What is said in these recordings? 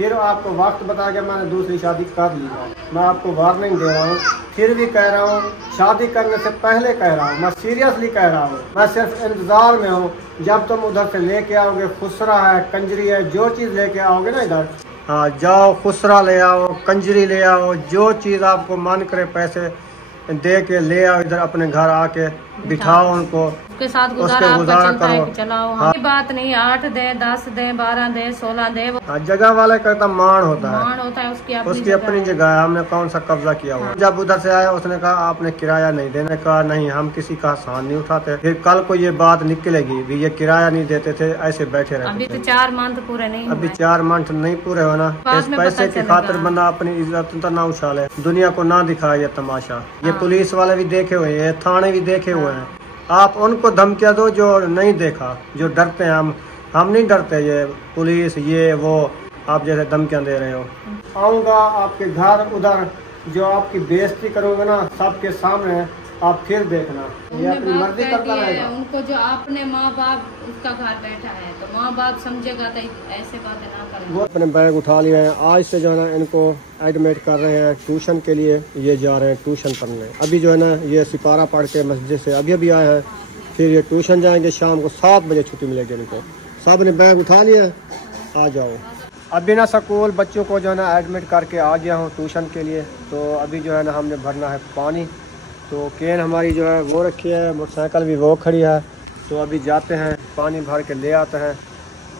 फिर आपको वक्त बता के मैंने दूसरी शादी कर ली है। मैं आपको वार्निंग दे रहा हूँ, फिर भी कह रहा हूँ, शादी करने से पहले कह रहा हूँ, मैं सीरियसली कह रहा हूँ। मैं सिर्फ इंतजार में हूँ जब तुम उधर से लेके आओगे, खुसरा है, कंजरी है, जो चीज़ लेके आओगे ना इधर, हाँ जाओ, खुसरा ले आओ, कंजरी ले आओ, जो चीज़ आपको मन करे पैसे दे के ले आओ इधर, अपने घर आके बिठाओ उनको, उसके साथ गुजारा करो। चलाओ, हाँ। बात नहीं 8 दे, 10 दे, 12 दे, 16 दे, जगह वाले का मान होता है, मान होता है, उसकी अपनी जगह है। हमने कौन सा कब्जा किया हुआ। जब उधर से आया उसने कहा आपने किराया नहीं देने का, नहीं हम किसी का आसान नहीं उठाते। फिर कल को ये बात निकलेगी भी ये किराया नहीं देते थे, ऐसे बैठे रहते। अभी तो 4 मंथ पूरे नहीं, अभी 4 मंथ नहीं पूरे होना। इस पैसे की खातिर बंदा अपनी इज्जत तो ना उछाले, दुनिया को ना दिखाए ये तमाशा। ये पुलिस वाले भी देखे हुए हैं, थाने भी देखे हुए हैं। आप उनको धमकियाँ दो जो नहीं देखा, जो डरते हैं। हम नहीं डरते, ये पुलिस ये वो आप जैसे धमकियाँ दे रहे हो। आऊँगा आपके घर उधर, जो आपकी बेइज्जती करोगे ना सबके सामने, आप फिर देखना। ये अपनी मर्जी करता रहेगा। उनको जो आपने माँ बाप उसका घर बैठा है तो माँ बाप समझेगा तो ऐसे बातें ना करें। वो अपने बैग उठा लिए हैं, आज से जो है ना इनको एडमिट कर रहे हैं ट्यूशन के लिए। ये जा रहे हैं ट्यूशन पढ़ने। अभी जो है ना ये सिपारा पढ़ के मस्जिद से अभी आए हैं, फिर ये ट्यूशन जाएंगे। शाम को 7 बजे छुट्टी मिलेगी इनको। सब ने बैग उठा लिया, आ जाओ। अभी ना स्कूल बच्चों को जो है ना एडमिट करके आ गया हूँ ट्यूशन के लिए। तो अभी जो है ना हमने भरना है पानी। तो कैन हमारी जो है वो रखी है, मोटरसाइकिल भी वो खड़ी है। तो अभी जाते हैं पानी भर के ले आते हैं।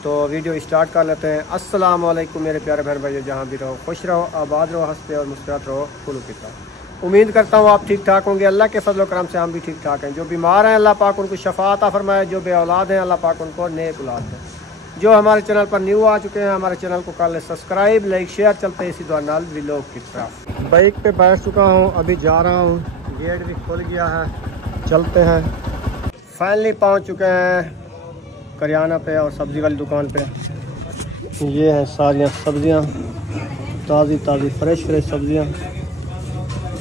तो वीडियो स्टार्ट कर लेते हैं। अस्सलाम वालेकुम मेरे प्यारे बहन भाई, जहाँ भी रहो खुश रहो, आबाद रहो, हंसते और मुस्कुराते रहो, फूलों की तरह। उम्मीद करता हूँ आप ठीक ठाक होंगे। अल्लाह के फजल करम से हम भी ठीक ठाक हैं। जो बीमार हैं अल्लाह पाक उनको शफा अता फरमाए, जो बे औलाद हैं अल्लाह पाक उनको नेक औलाद दें। जो हमारे चैनल पर न्यू आ चुके हैं, हमारे चैनल को कर ले सब्सक्राइब, लाइक शेयर। चलते इसी दौरान नाल व्लॉग की तरफ। बाइक पे बैठ चुका हूँ, अभी जा रहा हूँ, गेट भी खुल गया है, चलते हैं। फाइनली पहुँच चुके हैं करियाना पे और सब्ज़ी वाली दुकान पे। ये हैं सारियाँ सब्ज़ियाँ, ताज़ी ताज़ी फ्रेश सब्ज़ियाँ।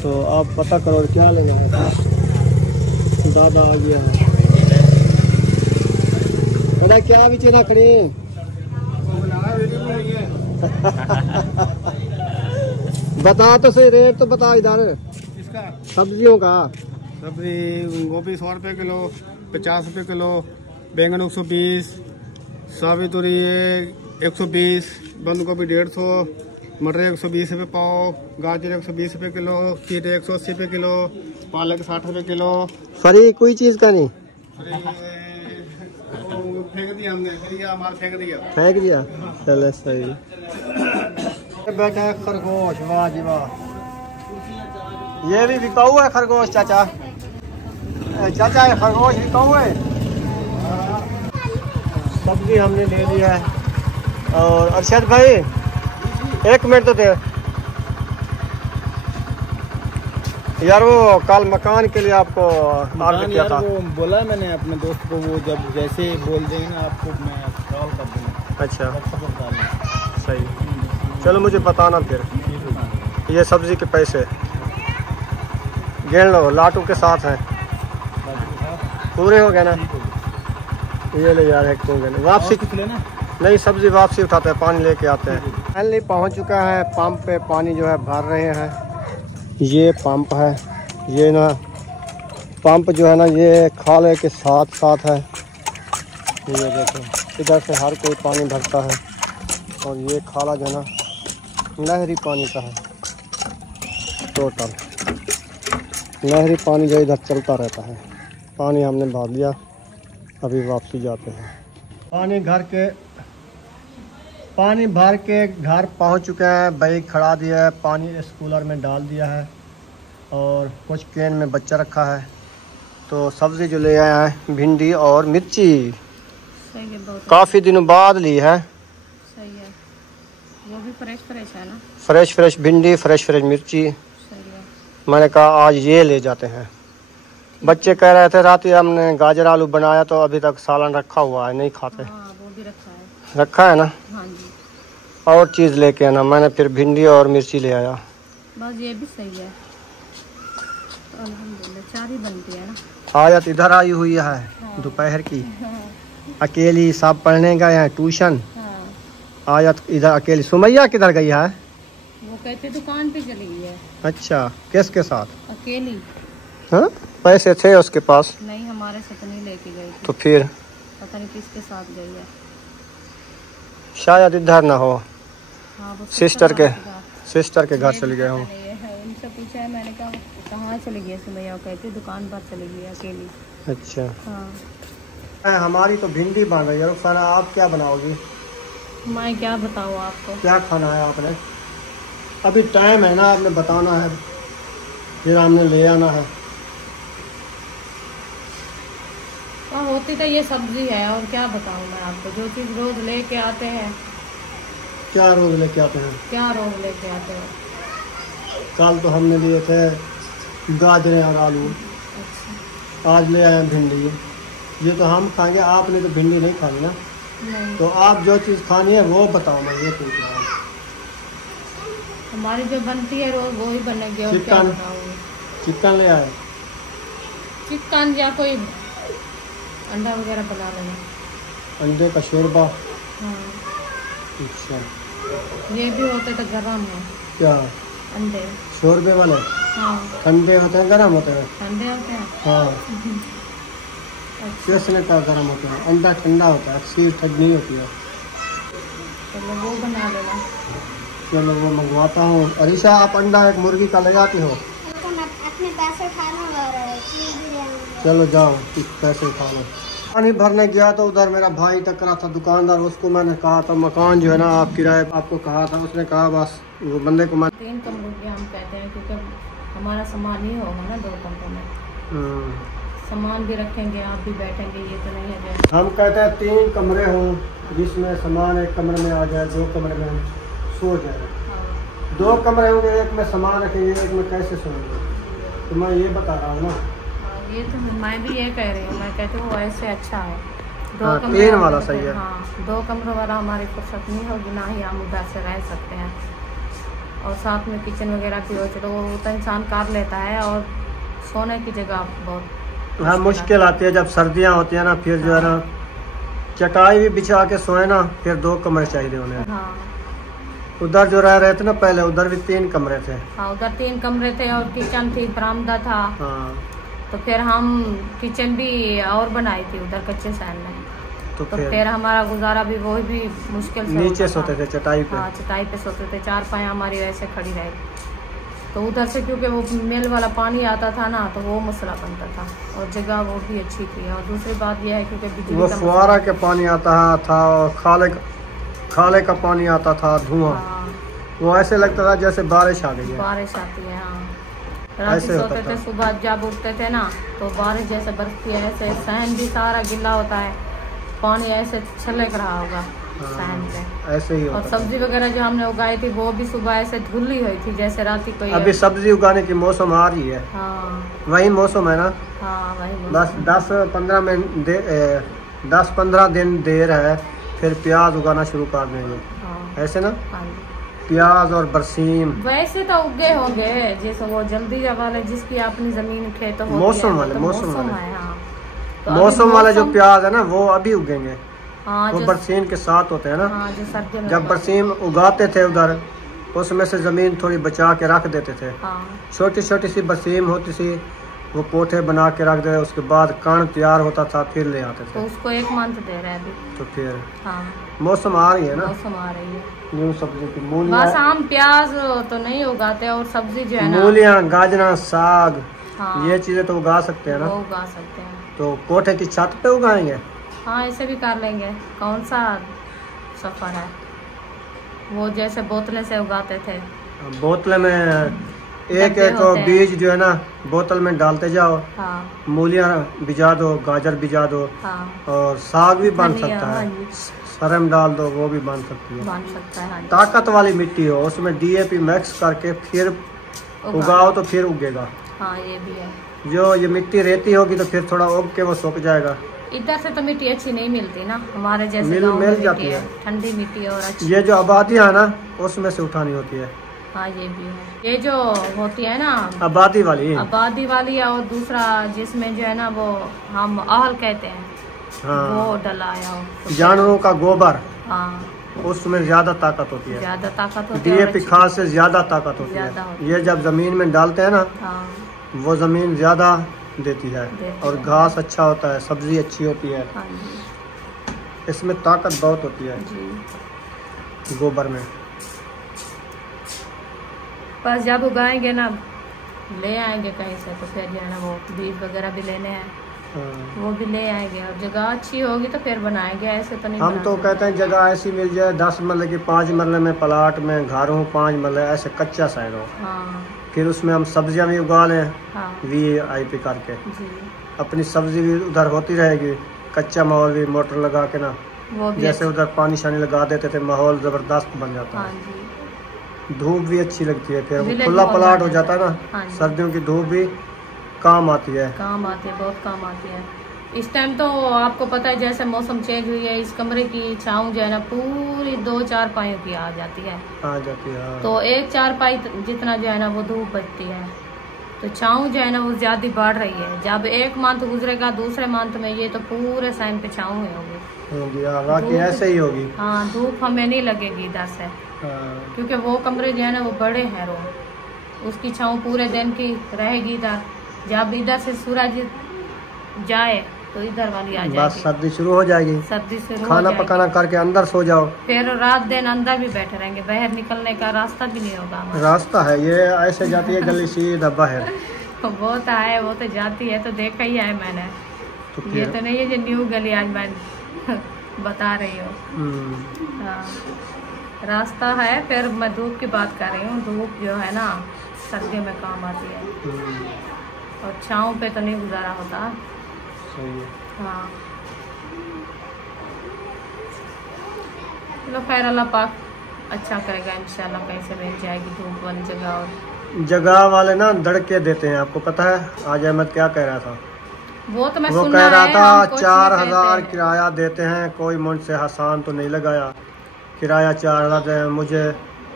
तो आप पता करो क्या लेना है। दादा आ गया है, अरे क्या भी चेना खड़ी बता तो सही, रेट तो बता इधर सब्जियों का। सब्जी गोभी 100 रुपये किलो, 50 रुपये किलो, बैंगन 120, सावी तुरी 120, बंद गोभी 150, मटर 120 रुपये पाव, गाजर 120 रुपये किलो, खीरे 180 रुपये किलो, पालक 60 रुपये किलो। फरी कोई चीज़ का नहीं, फेंक दिया हमने, माल फेंक दिया। चले सही। बैठा है खरगोश, वाह जी वाह। ये भी बिकाऊ है खरगोश चाचा। चाचा ये खरगोश बिकाऊ है। सब्जी हमने ले लिया है। और अरशद भाई 1 मिनट तो दे यार, वो कल मकान के लिए आपको ऑर्डर किया था। वो बोला मैंने अपने दोस्त को, वो जब जैसे बोल देंगे ना आपको मैं कॉल कर दूँगा। अच्छा सही, चलो मुझे बताना फिर। ये सब्जी के पैसे गिन लो, लाटू के साथ हैं, पूरे हो गए ना। ये ले यार, एक वापसी नहीं, सब्जी वापसी उठाते हैं, पानी लेके आते हैं। फाइनली पहुंच चुका है पंप पे, पानी जो है भर रहे हैं। ये पंप है, ये ना पंप जो है ना ये खाले के साथ साथ है। ये देखो इधर से हर कोई पानी भरता है। और ये खाला जो है ना नहरी पानी का है, टोटल नहरी पानी जो इधर चलता रहता है। पानी हमने भर लिया, अभी वापसी जाते हैं। पानी भर के घर पहुंच चुके हैं। बाइक खड़ा दिया है, पानी इस कूलर में डाल दिया है और कुछ कैन में बच्चा रखा है। तो सब्ज़ी जो ले आया है भिंडी और मिर्ची, काफ़ी दिनों बाद ली है। सही है, वो भी फ्रेश है ना, फ्रेश भिंडी, फ्रेश मिर्ची। मैंने कहा आज ये ले जाते हैं। बच्चे कह रहे थे रात ही हमने गाजर आलू बनाया, तो अभी तक सालन रखा हुआ है, नहीं खाते। हाँ, वो भी रखा है ना। हाँ जी। और चीज़ लेके आना, मैंने फिर भिंडी और मिर्ची ले आया। बस ये भी सही है, अल्हम्दुलिल्लाह 4 ही बनती है ना। आयत इधर आई हुई है दोपहर की, अकेली, सब पढ़ने गए हैं ट्यूशन। आयत इधर अकेली। सुमैया किधर गई है? वो कहते दुकान पे चली गई है। अच्छा, किसके साथ? अकेली। हाँ, पैसे थे उसके पास? नहीं, हमारे से तो नहीं लेके गई थी। तो फिर पता नहीं किसके साथ गई है। शायद इधर ना हो। हाँ, वो सिस्टर के घर चली गए हो। उनसे पूछा है मैंने, कहा कहाँ चली गई सुमैया? कहती दुकान पर चली गई अकेली। अच्छा। हाँ, हमारी तो भिंडी बन रही है रुखसाना, आप क्या बनाओगी? मैं क्या बताऊँ आपको? क्या खाना है आपने? अभी टाइम है ना, आपने बताना है, फिर हमने ले आना है। और होती तो ये सब्जी है, और क्या बताऊँ मैं आपको? जो चीज़ रोज लेके आते हैं। क्या रोज लेके आते हैं? क्या रोज लेके आते हैं? कल तो हमने लिए थे गाजरें और आलू, अच्छा। आज ले आए हैं भिंडी। ये तो हम खाएंगे, आपने तो भिंडी नहीं खानी ना। नहीं, तो आप जो चीज़ खानी है वो बताओ, मैं ये पूछ रहा हूँ। हमारी जो बनती है रोज वो ही बनेगी, और क्या चिकन? बताऊँ? चिकन ले आए? चिकन या कोई अंडा वगैरह बना लेंगे। अंडे का शोरबा? हाँ, अच्छा। ये भी होते तो गरम है। क्या अंडे? शोरबे वाले? हाँ, ठंडे होते हैं गरम होते हैं? अंडे होते हैं। हाँ। अच्छा, किसने कहा गरम होते हैं? अंडा ठंडा होता है, खीर ठंडी नहीं होती है। चलो वो बना लेना। चलो वो मंगवाता हूँ। अरीशा, आप अंडा एक मुर्गी का ले जाती हो? अपने पैसे उठाना होगा। चलो जाओ, पैसे उठा लो। पानी भरने गया तो उधर मेरा भाई टकरा था दुकानदार, उसको मैंने कहा था मकान जो है ना आप किराए आपको कहा था, उसने कहा बस वो बंदे को मैं 3 कमरों की हम कहते हैं, क्योंकि हमारा सामान ही होगा ना 2 कमरों में। सामान भी रखेंगे, आप भी बैठेंगे, ये तो नहीं है। हम कहते हैं 3 कमरे हों जिसमें सामान एक कमरे में आ जाए, 2 कमरे में हम सो जाए। 2 कमरे होंगे, एक में सामान रखेंगे, एक में कैसे सोएंगे? तो मैं ये बता रहा हूँ ना। ये तो मैं भी ये कह रही हूँ, मैं कहती हूँ ऐसे अच्छा है। 2 हाँ, कमरे 3 वाला सही है। हाँ, 2 कमरों वाला हमारी फुर्सत नहीं होगी, ना ही हम उधर से रह सकते हैं। और साथ में किचन वगैरह भी हो, चलो वो तो इंसान कर लेता है, और सोने की जगह बहुत हाँ मुश्किल आती है जब सर्दियाँ होती है ना, फिर जो है ना चटाई भी बिछा के सोए ना, फिर 2 कमरे चाहिए उन्हें। हाँ, उधर जो रह रहे थे ना पहले, उधर भी 3 कमरे थे। हाँ, उधर 3 कमरे थे और किचन थी, बरामदा था। हाँ, तो फिर हम किचन भी और बनाई थी उधर कच्चे सैन में। तो फिर हमारा गुजारा भी वो भी मुश्किल से नीचे होता सोते था। थे चटाई पे। हाँ, चटाई पे सोते थे, 4 पाएँ हमारी ऐसे खड़ी रही। तो उधर से क्योंकि वो मेल वाला पानी आता था ना, तो वो मसला बनता था, और जगह वो भी अच्छी थी। और दूसरी बात यह है क्योंकि बिजली वो का फुहारा के पानी आता था और खाले का पानी आता था, धुआं। हाँ, वो ऐसे लगता था जैसे बारिश आ गई है। बारिश आती है। हाँ, रात ऐसे होता सोते थे, था। सुबह जब उठते थे ना तो बारिश जैसे बरसती है, ऐसे सहन भी सारा गिला होता है, पानी ऐसे छलक रहा होगा सहन पे। ऐसे ही और होता था। सब्जी वगैरह जो हमने उगाई थी वो भी सुबह ऐसे धुली हुई थी जैसे रात की कोई। अभी सब्जी उगाने की मौसम आ रही है। हाँ, वही मौसम है ना। हाँ, वही बस 10-15 दिन देर है, फिर प्याज उगाना शुरू कर देंगे। हाँ, ऐसे ना, हाँ जी। प्याज और बरसीम। वैसे तो उगे होंगे जैसे वो जल्दी वाले जिसकी अपनी जमीन खेत होती मौसम है, वाले, तो मौसम वाले। है। हाँ, तो अभी मौसम वाले जो प्याज है ना वो अभी उगेंगे। हाँ, वो बरसीम के साथ होते हैं ना। हाँ, जो सर्दियों में जब बरसीम उगाते थे उधर, उसमें से जमीन थोड़ी बचा के रख देते थे। हाँ, छोटी छोटी सी बरसीम होती थी, वो कोठे बना के रख देते, उसके बाद कण तैयार होता था, फिर ले आते तो थे। उसको 1 मंथ दे रहे हैं अभी। तो फिर हाँ, मौसम आ रही है ना, मौसम आ रही है। न्यू सब्जी की बस मूलियाँ, हम प्याज तो नहीं उगाते, और सब्जी जो है ना, मूलियाँ, गाजरा, साग, हाँ, ये चीजें तो उगा सकते हैं वो ना। उगा सकते हैं। तो कोठे की छत पे उगाएंगे। हाँ, ऐसे भी कर लेंगे। कौन सा सफर है वो, जैसे बोतलें से उगाते थे। बोतल में एक डब्बे एक होते हैं। बीज जो है ना बोतल में डालते जाओ। हाँ, मूलियाँ बिजा दो, गाजर बिजा दो, हाँ, और साग भी बन धनिया, सकता हाँ है, जी, सरम डाल दो, वो भी बन सकती है। बन सकता है। हाँ जी, ताकत वाली मिट्टी हो, उसमें DAP मिक्स करके फिर उगाओ तो फिर उगेगा। हाँ, ये भी है। जो ये मिट्टी रेती होगी तो फिर थोड़ा उग के वो सूख जाएगा। इधर से तो मिट्टी अच्छी नहीं मिलती ना, हमारे जैसे मिल गाँव में जाती मिट्टी है। ठंडी मिट्टी और अच्छी। ये जो आबादी है ना उसमें से उठानी होती है, हाँ, ये भी है। ये जो होती है ना आबादी वाली। आबादी वाली है, और दूसरा जिसमें जो है ना वो हम आहल कहते हैं, हाँ, वो डलाया हो। जानवरों का गोबर, हाँ, उसमें ज्यादा ताकत होती है, ज्यादा ताकत होती है। DAP खाद से ज्यादा ताकत होती है। ये जब जमीन में डालते हैं ना, वो जमीन ज्यादा देती है और घास अच्छा होता है, सब्जी अच्छी होती है। इसमें ताकत बहुत होती है गोबर में। बस जब उगाएंगे ना, ले आएंगे कहीं से, तो फिर जो है ना वो बीज वगैरह भी लेने हैं, वो भी ले आएंगे। और जगह अच्छी होगी तो फिर बनाएंगे, ऐसे तो नहीं। हम तो कहते हैं जगह ऐसी मिल जाए 10 मरले की, 5 मरले में प्लाट में घर हो, 5 मरले ऐसे कच्चा साइड हो, फिर उसमें हम सब्जियां भी उगा लें। VIP करके अपनी सब्जी भी उधर होती रहेगी, कच्चा माहौल भी, मोटर लगा के ना, जैसे उधर पानी शानी लगा देते थे, माहौल जबरदस्त बन जाता है। धूप भी अच्छी लगती है, फिर खुला प्लाट हो जाता है ना, सर्दियों की धूप भी काम आती है, बहुत काम आती है। इस टाइम तो आपको पता है जैसे मौसम चेंज हुई है, इस कमरे की छाँव जो है ना पूरी 2 चारपाइयों की आ जाती है। तो 1 चारपाई जितना जो है ना वो धूप बचती है, तो छाँव जो है ना वो ज्यादा बढ़ रही है। जब 1 मंथ गुजरेगा, दूसरे मंथ में ये तो पूरे टाइम पे छाँव होगी, बाकी ऐसे ही होगी। हाँ, धूप हमें नहीं लगेगी इधर से, क्योंकि वो कमरे जो है ना वो बड़े हैं, उसकी छाँव पूरे दिन की रहेगी इधर। जब इधर से सूरज जाए तो इधर वाली आ जाएगी, बस सर्दी शुरू हो जाएगी। सर्दी शुरू खाना पकाना करके अंदर सो जाओ, फिर रात दिन अंदर भी बैठे रहेंगे, बाहर निकलने का रास्ता भी नहीं होगा। रास्ता है ये ऐसे जाती है गली सीधा बाहर। वो तो है, वो तो जाती है, तो देखा ही है मैंने। तो ये तो नहीं है जो न्यू गली आज मैं बता रही हूँ। हाँ, रास्ता है। फिर मैं धूप की बात कर रही हूँ, धूप जो है ना सर्दियों में काम आती है, और छाँव पे तो नहीं गुजारा होता। सही है। हाँ, चलो खैर, अल्लाह पाक अच्छा करेगा इंशाल्लाह, कहीं से मिल जाएगी धूप वाली जगह। और जगह वाले ना दड़के देते हैं, आपको पता है आज अहमद क्या कह रहा था? वो तो मैं वो कह रहा था 4000 किराया देते हैं, कोई मुझसे हसान तो नहीं लगाया, किराया 4000 दे मुझे।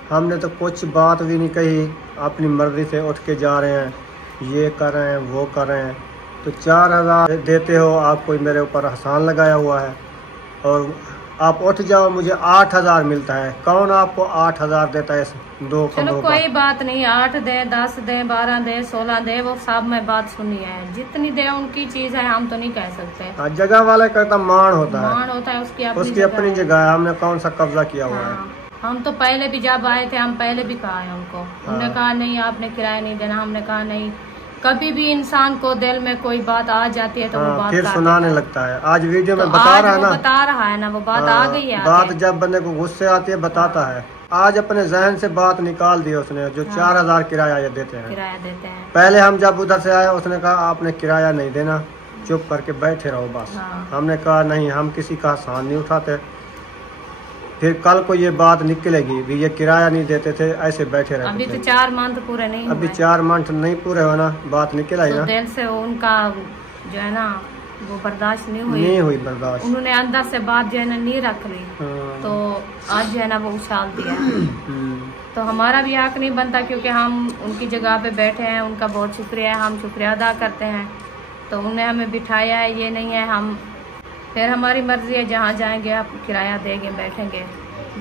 हमने तो कुछ बात भी नहीं कही, अपनी मर्जी से उठ के जा रहे हैं, ये कर रहे हैं, वो कर रहे हैं। तो 4000 देते हो, आप कोई मेरे ऊपर हसान लगाया हुआ है, और आप उठ जाओ, मुझे 8000 मिलता है। कौन आपको 8000 देता है 2 कमरों का? कोई बात नहीं, 8 दे, 10 दे, 12 दे, 16 दे, वो सब मैं बात सुनी है, जितनी दे उनकी चीज है, हम तो नहीं कह सकते। जगह वाला कहता मान होता है, उसकी अपनी जगह है, हमने कौन सा कब्जा किया हुआ है। हम तो पहले भी जब आए थे, हम पहले भी कहा है उनको, उन्होंने कहा नहीं आपने किराया नहीं देना, हमने कहा नहीं। कभी भी इंसान को दिल में कोई बात आ जाती है तो वो बात फिर सुनाने लगता है। आज वीडियो में बता रहा है ना, वो बात आ गई है। बात जब बंदे को गुस्से आती है बताता है। आज अपने जहन से बात निकाल दी उसने, जो 4000 किराया ये देते हैं। पहले हम जब उधर से आए, उसने कहा आपने किराया नहीं देना, चुप करके बैठे रहो बस। हमने कहा नहीं, हम किसी का आसान नहीं उठाते। फिर कल को ये बात निकलेगी भी ये किराया नहीं देते थे, ऐसे बैठे रहते। अभी तो 4 मंथ पूरे नहीं, अभी 4 मंथ नहीं पूरे होना, बात निकल आई ना। दिल से उनका जो है ना वो बर्दाश्त नहीं हुई बर्दाश्त। उन्होंने अंदर से बात जो है ना नहीं रख ली, तो आज जो है ना वो उछाल दिया। तो हमारा भी हक नहीं बनता, क्योंकि हम उनकी जगह पे बैठे हैं, उनका बहुत शुक्रिया है, हम शुक्रिया अदा करते हैं। तो उन्हें हमें बिठाया है, ये नहीं है हम, फिर हमारी मर्जी है, जहाँ जाएंगे आप किराया देंगे, बैठेंगे।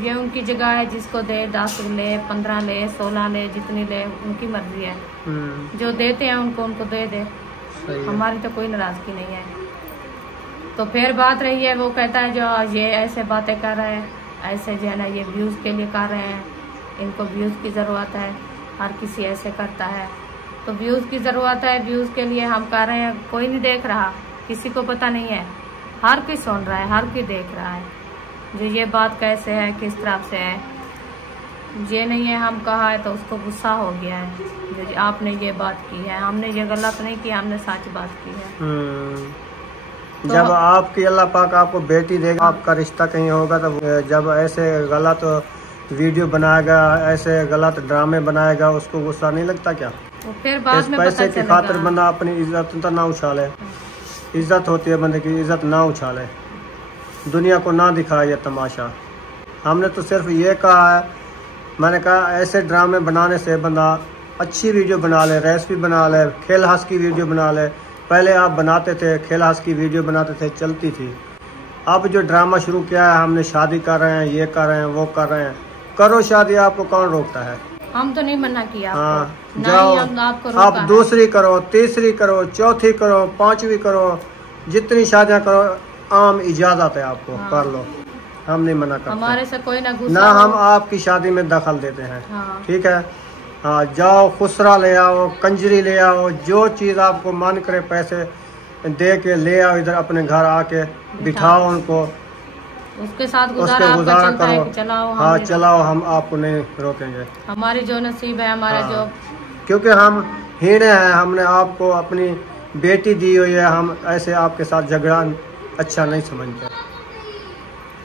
ये उनकी जगह है, जिसको दे 10 ले, 15 ले, 16 ले, जितनी ले उनकी मर्जी है। जो देते हैं उनको दे दे, हमारी तो कोई नाराजगी नहीं है। तो फिर बात रही है, वो कहता है जो ये ऐसे बातें कर रहे हैं, ऐसे जो है ना ये व्यूज़ के लिए कर रहे हैं, इनको व्यूज़ की ज़रूरत है, हर किसी ऐसे करता है, तो व्यूज़ की ज़रूरत है, व्यूज़ के लिए हम कर रहे हैं। कोई नहीं देख रहा, किसी को पता नहीं है, हर कोई सुन रहा है, हर कोई देख रहा है जो ये बात कैसे है, किस तरह से है। ये नहीं है हम कहा है तो उसको गुस्सा हो गया है जो आपने ये बात की है। हमने ये गलत नहीं की, हमने सच बात की है। तो जब आपकी अल्लाह पाक आपको बेटी देगा, आपका रिश्ता कहीं होगा, तो जब ऐसे गलत वीडियो बनाएगा, ऐसे गलत ड्रामे बनाएगा, उसको गुस्सा नहीं लगता क्या? वो फिर बाद में पैसे की खातिर बंदा अपनी इज्जत तो ना उछाले। इज्जत होती है बंदे की, इज्जत ना उछाले, दुनिया को ना दिखाए ये तमाशा। हमने तो सिर्फ ये कहा है, मैंने कहा ऐसे ड्रामे बनाने से बंदा अच्छी वीडियो बना ले, रेसिपी बना ले, खेल हंस की वीडियो बना ले। पहले आप बनाते थे, खेल हंस की वीडियो बनाते थे, चलती थी। अब जो ड्रामा शुरू किया है, हमने शादी कर रहे हैं, ये कर रहे हैं, वो कर रहे हैं, करो शादी, आपको कौन रोकता है? हम तो नहीं मना किया। हाँ, जाओ, आप दूसरी करो, तीसरी करो, चौथी करो, पांचवी करो, जितनी शादियां करो, आम इजाजत है आपको। हाँ। कर लो, हम नहीं मना करते। हमारे से कोई ना हम आपकी शादी में दखल देते हैं। हाँ। ठीक है। हाँ, जाओ खुसरा ले आओ, कंजरी ले आओ, जो चीज़ आपको मन करे पैसे दे के ले आओ, इधर अपने घर आके बिठाओ उनको, उसके साथ गुजारा करो, चलाओ। हाँ चलाओ, हम आपको नहीं रोकेंगे। हमारी जो नसीब है, हमारा जो, क्योंकि हम हीने हैं, हमने आपको अपनी बेटी दी हुई है, हम ऐसे आपके साथ झगड़ा अच्छा नहीं समझते।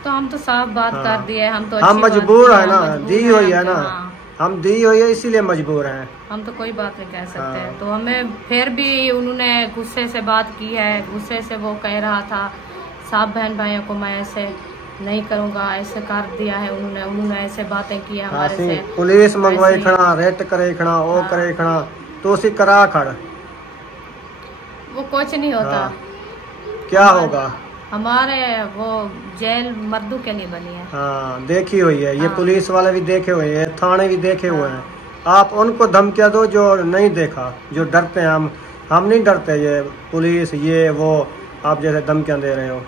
तो हम तो साफ बात कर दिए, हम तो हम मजबूर है ना, दी हुई है ना, हम दी हुई है इसीलिए मजबूर हैं। हम तो कोई बात नहीं कह सकते। हाँ। तो हमें फिर भी उन्होंने गुस्से से बात की है, गुस्से से वो कह रहा था सब बहन भाइयों को मैं ऐसे नहीं करूँगा, ऐसे कर दिया है उन्होंने ऐसे बातें की है हमारे से। पुलिस मंगवाई खड़ा, रेट करे खड़ा, वो करे खड़ा, तो उसी करा खड़, वो कुछ नहीं होता। क्या होगा? हमारे वो जेल मर्दों के लिए बनी है। हाँ, देखी हुई है, ये पुलिस वाले भी देखे हुए हैं, थाने भी देखे हुए हैं। आप उनको धमकियाँ दो जो नहीं देखा, जो डरते हैं। हम नहीं डरते, ये पुलिस ये वो आप जैसे धमकियाँ दे रहे हो,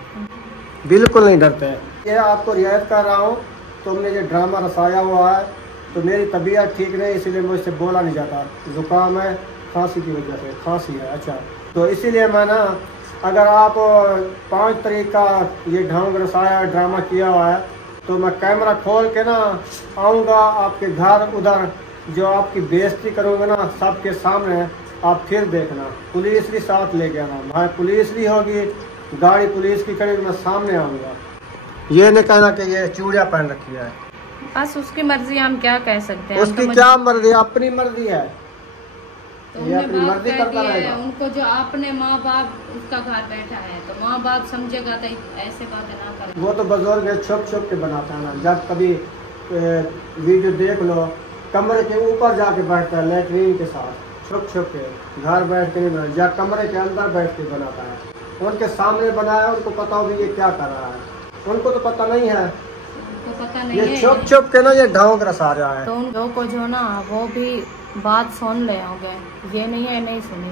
बिल्कुल नहीं डरते। ये आपको रियायत कर रहा हूँ, तुमने ये ड्रामा रसाया हुआ है, तो मेरी तबीयत ठीक नहीं, इसीलिए मुझसे बोला नहीं जाता, जुकाम है, खांसी की वजह से, खांसी है। अच्छा, तो इसीलिए मैं ना, अगर आप 5 तारीख का ये ढंग रसाया ड्रामा किया हुआ है, तो मैं कैमरा खोल के ना आऊँगा आपके घर, उधर जो आपकी बेइज्जती करूँगा ना सबके सामने, आप फिर देखना। पुलिस भी साथ लेके आना, भाई पुलिस भी होगी, गाड़ी पुलिस की खड़ी, मैं सामने आऊँगा। ये नहीं कहना कि ये चूड़िया पहन रखी है, बस उसकी मर्जी, हम क्या कह सकते हैं। उसकी क्या मर्जी, अपनी मर्जी है, तो ये अपनी मर्जी करता रहेगा। उनको जो अपने माँ बाप उसका घर बैठा है, तो माँ बाप समझेगा तो ऐसे बातें ना करें। वो तो बुजुर्ग है, छुप छुप के बनाता है ना। जब कभी वीडियो देख लो, कमरे के ऊपर जाके बैठता है लेटरिन के साथ, छुप छुप के, घर बैठ के नहीं बनाता, या कमरे के अंदर बैठ के बनाता है। उनके सामने बनाया, उनको पता होगी ये क्या कर रहा है, उनको तो पता नहीं है, उनको पता नहीं ये है, छुप छुप के ना ये ढोंग रसा रहा है। तो उन लोगों को जो ना वो भी बात सुन ले होंगे, ये नहीं है नहीं सुनी,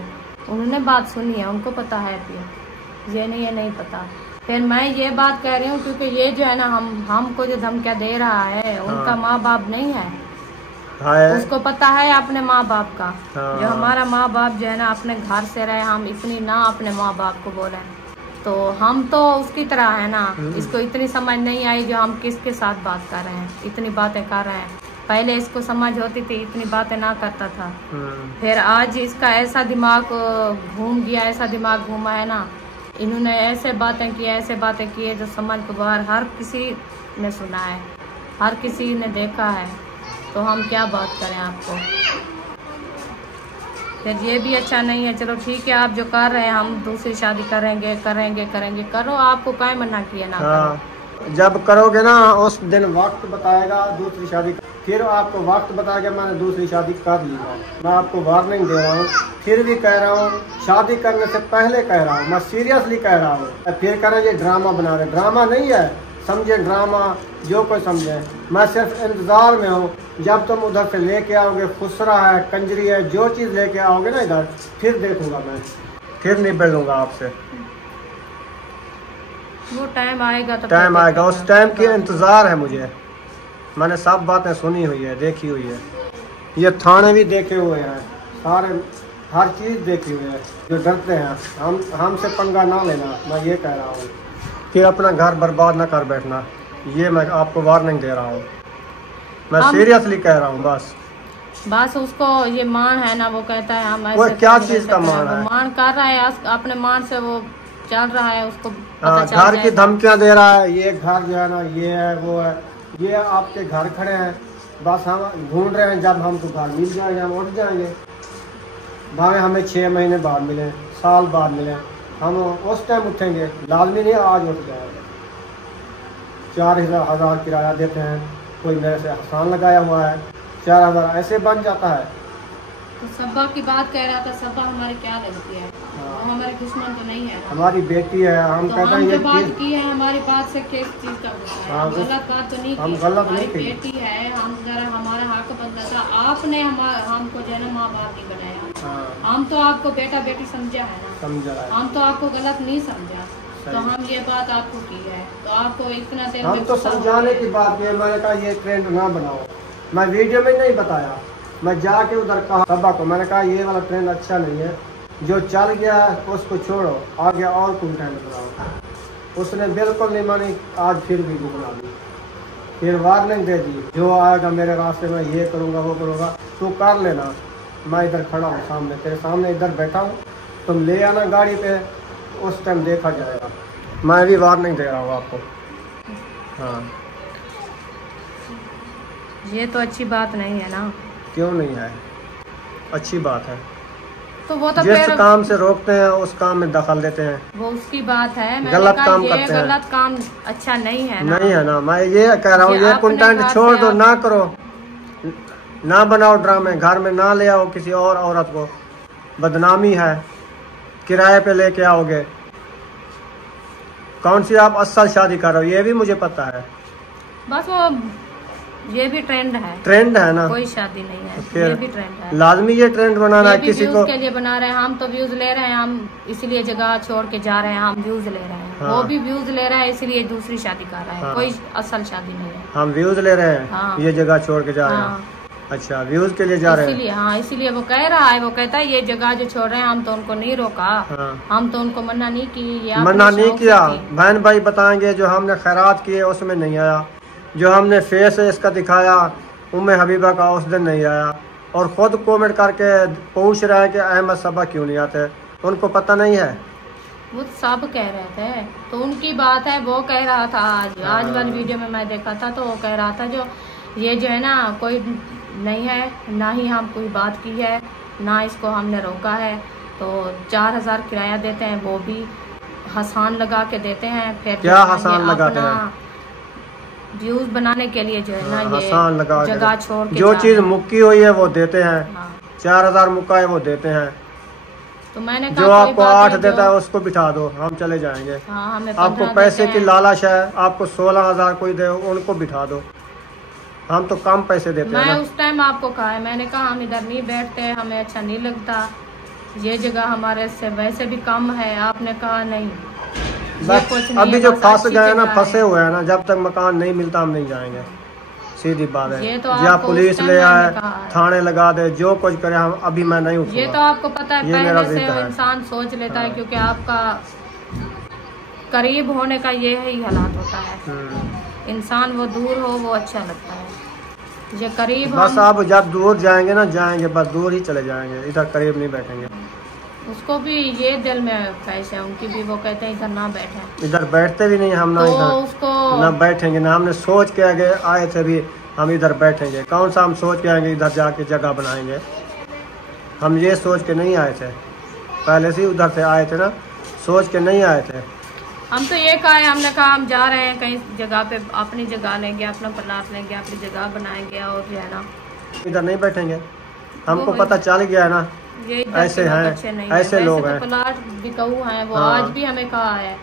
उन्होंने बात सुनी है, उनको पता है भी, ये नहीं है नहीं पता। फिर मैं ये बात कह रही हूँ क्योंकि ये जो है ना, हमको जो धमकियाँ दे रहा है, उनका माँ बाप नहीं है, उसको पता है अपने माँ बाप का। जो हमारा माँ बाप जो है ना अपने घर से रहे, हम इतनी ना अपने माँ बाप को बोले, तो हम तो उसकी तरह है ना, इसको इतनी समझ नहीं आई जो हम किसके साथ बात कर रहे हैं, इतनी बातें कर रहे हैं। पहले इसको समझ होती थी, इतनी बातें ना करता था। फिर आज इसका ऐसा दिमाग घूम गया, ऐसा दिमाग घूमा है ना, इन्होंने ऐसे बातें की है जो समझ को बाहर हर किसी ने सुना है, हर किसी ने देखा है, तो हम क्या बात करें आपको। फिर ये भी अच्छा नहीं है। चलो ठीक है, आप जो कर रहे हैं, हम दूसरी शादी करेंगे, करो, आपको क्या मना किया ना। हाँ, जब करोगे ना उस दिन वक्त बताएगा दूसरी शादी, फिर आपको वक्त बताएगा, मैंने दूसरी शादी कर ली है। मैं आपको वार्निंग दे रहा हूँ, फिर भी कह रहा हूँ, शादी करने से पहले कह रहा हूँ, मैं सीरियसली कह रहा हूँ। फिर कह रहे ये ड्रामा बना रहे, ड्रामा नहीं है, समझे ड्रामा जो कोई समझे। मैं सिर्फ इंतजार में हूँ, जब तुम उधर से लेके आओगे, खुसरा है, कंजरी है, जो चीज़ लेके आओगे ना इधर, फिर देखूंगा मैं, फिर निबड़ लूंगा आपसे। वो टाइम आएगा, तो टाइम आएगा, उस टाइम की इंतजार है मुझे। मैंने सब बातें सुनी हुई है, देखी हुई है, ये थाने भी देखे हुए हैं, सारे हर चीज़ देखी हुई है। जो डरते हैं हमसे पंगा ना लेना, मैं ये कह रहा हूँ। फिर अपना घर बर्बाद ना कर बैठना, ये मैं आपको वार्निंग दे रहा हूँ, मैं सीरियसली कह रहा हूँ। बस उसको ये मान है ना, वो कहता है हम वो क्या चीज़ का मान है, मान कर रहा है, अपने मान से वो चल रहा है, उसको घर की धमकियाँ दे रहा है। ये घर जो है ना, ये है वो है, ये आपके घर खड़े हैं, बस हम ढूंढ रहे हैं, जब हमको घर मिल जाएंगे हम उठ जाएंगे, भावे हमें 6 महीने बाद मिले, साल बाद मिले, हम उस टाइम उठेंगे। लाजमी नहीं आज उठ जाएंगे। 4,000 किराया देते हैं, कोई मेरे से आसान लगाया हुआ है, 4,000 ऐसे बन जाता है। तो सब्बा की बात कह रहा था, सब्बा हमारी क्या लगती है? वो हमारे दुश्मन तो नहीं है, हमारी बेटी है। हम कहते हैं ये बात की है, हमारी बात से किस चीज का गुस्सा है? गलत बात तो नहीं, हम गलत नहीं की। बेटी है, हम जरा हमारा हक बनता था। आपने हमको जो है ना माँ बाप नहीं बनाया। हम तो आपको बेटा बेटी समझा है ना, समझा है। हम तो आपको गलत नहीं समझा, तो हम ये बात आपको की है, तो आपको इतना देर हम तो समझाने की बात है। मैंने कहा ये ट्रेंड ना बनाओ, मैं वीडियो में नहीं बताया, मैं जाके उधर कहा सब्बा को, मैंने कहा ये वाला ट्रेंड अच्छा नहीं है, जो चल गया है उसको छोड़ो, आगे और कंटेंट बनाओ। उसने बिल्कुल नहीं मानी, आज फिर भी बना दी, फिर वार्निंग दे दी, जो आएगा मेरे रास्ते में ये करूँगा वो करूँगा, तू कर लेना, मैं इधर खड़ा हूँ सामने, तेरे सामने इधर बैठा हूँ, तुम ले आना गाड़ी पे, उस टाइम देखा जाएगा। मैं भी वार्निंग दे रहा हूँ आपको। हाँ, ये तो अच्छी बात नहीं है ना। क्यों नहीं है? अच्छी बात है। तो वो तो जिस काम से रोकते हैं उस काम में दखल देते हैं, वो उसकी बात है। गलत काम करते हैं, गलत काम अच्छा नहीं है ना। नहीं है ना। मैं ये कह रहा हूँ ये कंटेंट छोड़ दो, ना करो, ना बनाओ ड्रामे, घर में ना ले आओ किसी और औरत को, बदनामी है, किराए पे लेके आओगे। कौन सी आप असल शादी कर रहे हो ये भी मुझे पता है, बस वो ये भी ट्रेंड है ना, कोई शादी नहीं है, ये भी ट्रेंड है। लाजमी ये ट्रेंड बनाना है, किसी को के लिए बना रहे हैं। हम तो व्यूज ले रहे हैं, हम इसलिए जगह छोड़ के जा रहे हैं, हम व्यूज ले रहे हैं। हाँ। वो भी व्यूज ले रहा है इसलिए दूसरी शादी कर रहा है। हाँ। कोई असल शादी नहीं है, हम व्यूज ले रहे हैं। हाँ। ये जगह छोड़ के जा रहे हैं। अच्छा, व्यूज के लिए जा रहे हैं इसीलिए। हाँ, इसीलिए वो कह रहा है, वो कहता है ये जगह जो छोड़ रहे हैं, हम तो उनको नहीं रोका। हाँ। हम तो उनको मना नहीं की, मना नहीं किया। बहन भाई बताएंगे जो हमने खैरात किए उसमें नहीं आया, जो हमने फेस इसका दिखाया उम्मे हबीबा का उस दिन नहीं आया, और खुद कमेंट करके पूछ रहे हैं कि अहमद सब्बा क्यों नहीं आते, उनको पता नहीं है। वो सब कह रहे थे, तो उनकी बात है, वो कह रहा था। आज वाली वीडियो में मैं देखा था, तो वो कह रहा था जो ये जो है ना कोई नहीं है, ना ही हम कोई बात की है, ना इसको हमने रोका है। तो 4000 किराया देते हैं, वो भी हसान लगा के देते हैं। फिर क्या हसान लगाते हैं? व्यूज बनाने के लिए जो है ना ये जगह छोड़ के जो चीज मुक्की हुई है वो देते हैं। हाँ। 4000 मुक्का है वो देते हैं। तो मैंने कहा जो आपको 8 देता है उसको बिठा दो, हम चले जाएंगे। हाँ, हमें आपको पैसे की लालच है, आपको 16000 कोई दे उनको बिठा दो, हम तो कम पैसे देते हैं। मैं उस टाइम आपको कहा है, मैंने कहा हम इधर नहीं बैठते, हमें अच्छा नहीं लगता, ये जगह हमारे से वैसे भी कम है। आपने कहा नहीं, अभी जो फंस गए ना, फंसे हुए हैं ना, जब तक मकान नहीं मिलता हम नहीं जाएंगे, सीधी बात है। ये तो या पुलिस ले आए, थाने लगा दे, जो कुछ करे, हम अभी मैं नहीं उठूंगा। ये तो आपको पता है, पहले से इंसान सोच लेता है, क्योंकि आपका करीब होने का ये ही हालात होता है। इंसान वो दूर हो वो अच्छा लगता है, ये करीब बस आप जब दूर जाएंगे ना, जाएंगे बस दूर ही चले जाएंगे, इधर करीब नहीं बैठेंगे। उसको भी ये दिल में ख्वाहिश है उनकी भी, वो कहते हैं इधर ना बैठे, इधर बैठते भी नहीं हम, ना तो इधर उसको ना बैठेंगे ना। हमने सोच के आगे आए थे भी हम इधर बैठेंगे, कौन सा हम सोच के आएंगे इधर जाके जगह बनाएंगे, हम ये सोच के नहीं आए थे, पहले से उधर से आए थे ना, सोच के नहीं आए थे। हम तो ये कहा है, हमने कहा हम जा रहे हैं कहीं जगह पे, अपनी जगह लेंगे, अपना प्लाट लेंगे, अपनी जगह बनाएंगे, और जो है ना इधर नहीं बैठेंगे। हमको पता चल गया है ना, ऐसे हैं, ऐसे लोग हैं। प्लाट बिकाऊ हैं, वो आज भी हमें कहा है,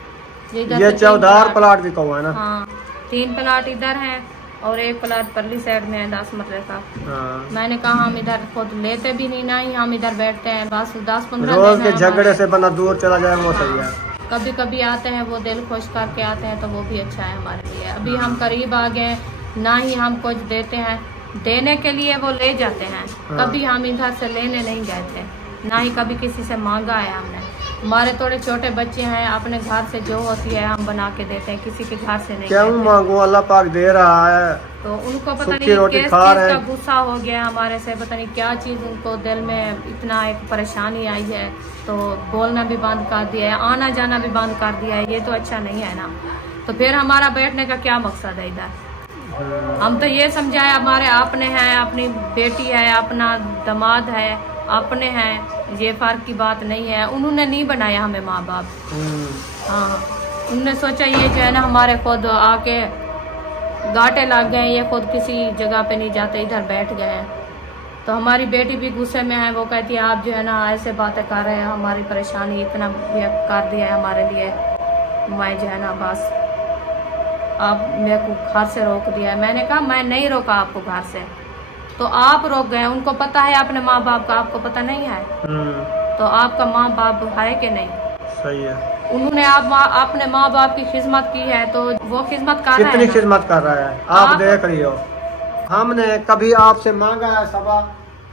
ये 14 प्लाट बिकाऊ है ना। हाँ, 3 प्लाट इधर हैं और 1 प्लाट परली साइड में है 10 मरले का। हाँ। मैंने कहा हम इधर खुद लेते भी नहीं ना ही हम इधर बैठते हैं, बस 10-15 रोज के झगड़े से बंदा दूर चला जाए वो सही है। कभी कभी आते हैं, वो दिल खुश करके आते हैं, तो वो भी अच्छा है हमारे लिए। अभी हम करीब आ गए, ना ही हम कुछ देते हैं, देने के लिए वो ले जाते हैं। हाँ। कभी हम इधर से लेने नहीं गए थे, ना ही कभी किसी से मांगा है हमने। हमारे थोड़े छोटे बच्चे हैं, अपने घर से जो होती है हम बना के देते हैं, किसी के घर से नहीं। क्या मांगू, अल्लाह पाक दे रहा है, तो उनको पता नहीं किस चीज का गुस्सा हो गया हमारे से, पता नहीं क्या चीज उनको दिल में इतना एक परेशानी आई है, तो बोलना भी बंद कर दिया है, आना जाना भी बंद कर दिया है। ये तो अच्छा नहीं है ना। तो फिर हमारा बैठने का क्या मकसद है इधर? हम तो ये समझाए हमारे अपने हैं, अपनी बेटी है, अपना दामाद है, अपने हैं, ये फर्क की बात नहीं है। उन्होंने नहीं बनाया हमें माँ बाप। हाँ, उन्होंने सोचा ये जो है ना हमारे खुद आके गाटे लग गए, ये खुद किसी जगह पे नहीं जाते, इधर बैठ गए हैं। तो हमारी बेटी भी गुस्से में है, वो कहती है आप जो है ना ऐसे बातें कर रहे हैं, हमारी परेशानी इतना कर दिया है हमारे लिए, मैं जो है ना बस आप मेरे को घर से रोक दिया है। मैंने कहा मैं नहीं रोका आपको घर से, तो आप रोक गए। उनको पता है अपने माँ बाप का, आपको पता नहीं है? तो आपका माँ बाप है कि नहीं? सही है। उन्होंने अपने माँ बाप की खिदमत की है, तो वो खिदमत कर रहा है। कितनी खिदमत कर रहा है आप देख रही हो। हमने कभी आपसे मांगा है सबा,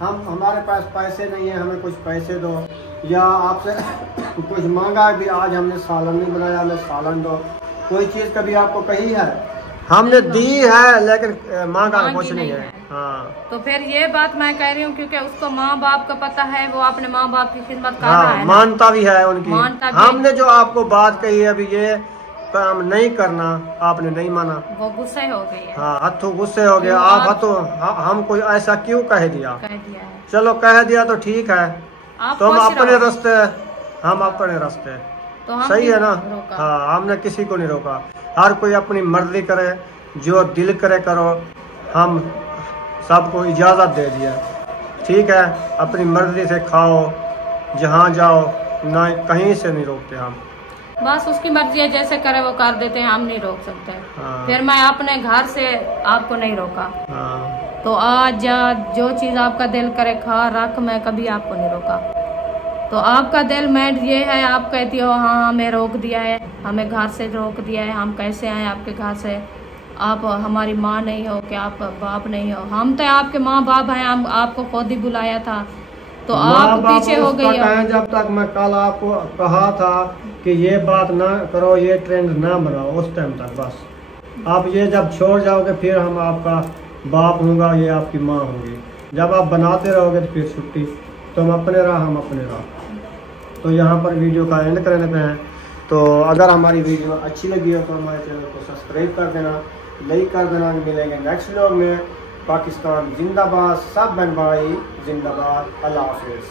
हमारे पास पैसे नहीं है, हमें कुछ पैसे दो, या आपसे कुछ मांगा है भी आज हमने सालन नहीं बनाया, हमें सालन दो, कोई चीज कभी आपको कही है? हमने दी है लेकिन मांगा कुछ नहीं है। हाँ, तो फिर ये बात मैं कह रही हूँ क्योंकि उसको माँ बाप का पता है, वो अपने माँ बाप की खिदमत कर रहा है, मानता भी है उनकी। हमने जो आपको बात कही है अभी ये काम नहीं करना, आपने नहीं माना, वो गुस्से हो गई है। हाँ, हथू गुस्से हो गया। आप हथू हमको ऐसा क्यों कह दिया? है। चलो कह दिया तो ठीक है, तुम अपने रास्ते, हम अपने रास्ते, तो हम सही है ना? हाँ, हमने किसी को नहीं रोका। हर कोई अपनी मर्जी करे, जो दिल करे करो, हम सबको इजाज़त दे दिया। ठीक है, अपनी मर्जी से खाओ, जहाँ जाओ, ना कहीं से नहीं रोकते हम, बस उसकी मर्जी है, जैसे करे वो कर देते हैं, हम नहीं रोक सकते। हाँ। फिर मैं अपने घर से आपको नहीं रोका। हाँ। तो आज जो चीज़ आपका दिल करे खा रख, मैं कभी आपको नहीं रोका। तो आपका दिल में ये है, आप कहती हो हाँ हमें रोक दिया है, हमें घर से रोक दिया है, हम कैसे आए आपके घर से, आप हमारी माँ नहीं हो कि आप बाप नहीं हो? हम तो आपके माँ बाप हैं, हम आपको खुद ही बुलाया था, तो आप पीछे हो गई हो। जब तक मैं कल आपको कहा था कि ये बात ना करो, ये ट्रेंड ना बनाओ, उस टाइम तक बस। आप ये जब छोड़ जाओगे फिर हम आपका बाप होगा, ये आपकी माँ होगी। जब आप बनाते रहोगे तो फिर छुट्टी, तुम अपने राह हम अपने राह। तो यहाँ पर वीडियो का एंड करने पे हैं। तो अगर हमारी वीडियो अच्छी लगी हो तो हमारे चैनल को सब्सक्राइब कर देना, लाइक कर देना। मिलेंगे नेक्स्ट व्लॉग में। पाकिस्तान जिंदाबाद, सब बहन भाई जिंदाबाद। अल्लाह हाफिज़।